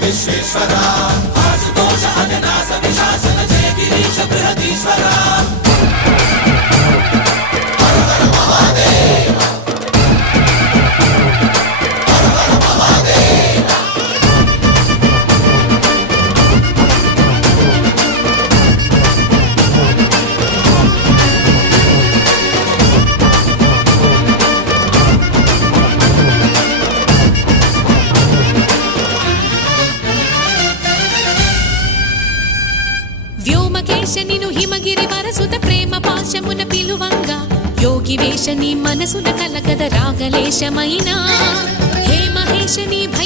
విశ్వేశ్వర ఆశుతోష అవినాశ విశాసన జయ గిరీశ బృహదీశ్వర హర హర మహాదేవ హర హర మహాదేవ వ్యోమకేశనిను హిమగిరి వరసుత ప్రేమ పాశమున పిలువంగా యోగి వేషని మనసున కలగద రాగలేశమైనా హే మహేశని భయ